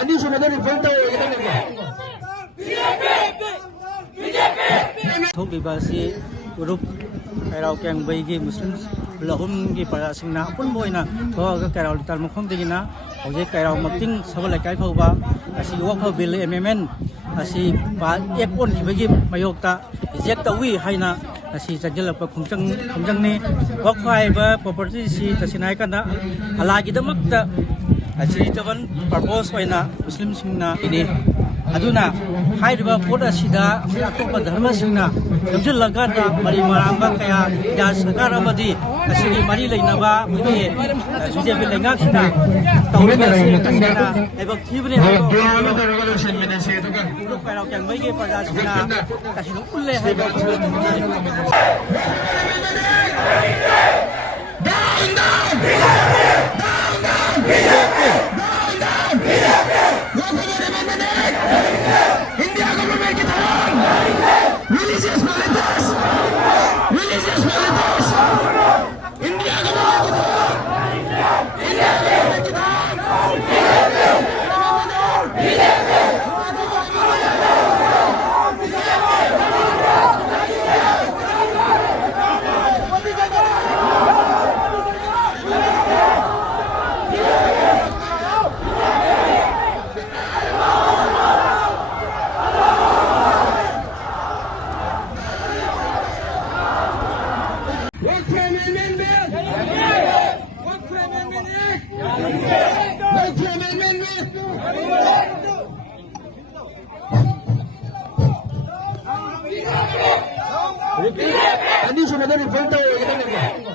ꯑꯅꯤꯁꯨꯕꯗ ꯔꯤꯐꯔ ꯇꯧꯔꯒꯗꯕꯅꯦ ꯊꯣꯛꯂꯤꯕ ꯑꯁꯤ ꯒ꯭ꯔꯨꯞ ꯀꯩꯔꯥꯎ ꯀꯦꯡꯕꯩꯒꯤ ꯃꯨꯁꯂꯤꯝ ꯂꯍꯨꯝꯒꯤ ꯄ꯭ꯔꯖꯥꯁꯤꯡꯅ ꯑꯄꯨꯟꯕ ꯑꯣꯏꯅ ꯊꯣꯛꯑꯒ ꯀꯩꯔꯥꯎ ꯂꯤꯇꯥꯟ ꯃꯈꯣꯡꯗꯒꯤꯅ ꯍꯧꯖꯤꯛ ꯀꯩꯔꯥꯎ ꯃꯇꯤꯡ ꯁꯒꯣꯜ ꯂꯩꯀꯥꯏ ꯐꯥꯎꯕ ꯑꯁꯤꯒꯤ ꯋꯥꯛꯐ ꯕꯤꯜ ꯑꯦꯃꯦꯟꯃꯦꯟ ꯑꯁꯤ ꯑꯦꯛ ꯑꯣꯟꯈꯤꯕꯒꯤ ꯃꯥꯌꯣꯛꯇ ꯔꯤꯖꯦꯛ ꯇꯧꯏ ꯍꯥꯏꯅ ꯑꯁꯤ ꯆꯪꯁꯤꯜꯂꯛꯄ ꯈꯣꯡꯖꯪꯅꯤ ꯋꯥꯛꯐ ꯍꯥꯏꯕ ꯄ꯭ꯔꯣꯄꯔꯇꯤꯁꯤ ꯇꯁꯦꯡꯅ ꯍꯥꯏꯔꯀꯥꯟꯗ ꯑꯜꯂꯥꯍꯒꯤꯗꯃꯛꯇ ꯆꯦꯔꯤꯇꯦꯕꯜ ꯄꯔꯄꯣꯁ ꯑꯣꯏꯅ ꯃꯨꯁꯂꯤꯝꯁꯤꯡꯅ ꯏꯅꯤ ꯑꯗꯨꯅ ꯍꯥꯏꯔꯤꯕ ꯄꯣꯠ ꯑꯁꯤꯗ ꯑꯇꯣꯞꯄ ꯙꯔꯃꯁꯤꯡꯅ ꯆꯪꯁꯤꯜꯂꯀꯥꯟꯗ ꯃꯔꯤ ꯃꯔꯥꯡꯕ ꯀꯌꯥ ꯏꯟꯗꯤꯌꯥ ꯁꯔꯀꯥꯔ ꯑꯃꯗꯤ ꯑꯁꯤꯒꯤ ꯃꯔꯤ ꯂꯩꯅꯕ ꯑꯩꯈꯣꯏꯒꯤ ꯕꯤꯖꯦꯄꯤ ꯂꯩꯉꯥꯛꯁꯤꯡꯅ ꯇꯧꯔꯤꯕ ꯑꯁꯤ ꯇꯁꯦꯡꯅ ꯂꯥꯏꯕꯛ ꯊꯤꯕꯅꯤ ꯍꯥꯏꯕ ꯀꯩꯔꯥꯎ ꯀꯦꯡꯕꯩꯒꯤ ꯄ꯭ꯔꯖꯥꯁꯤꯡꯅ ꯇꯁꯦꯡꯅ ꯎꯠꯂꯦ ꯍꯥꯏꯕ ꯑꯅꯤꯁꯨꯕꯗ ꯔꯤꯐꯔ ꯇꯧꯔꯒꯗꯕꯅꯦ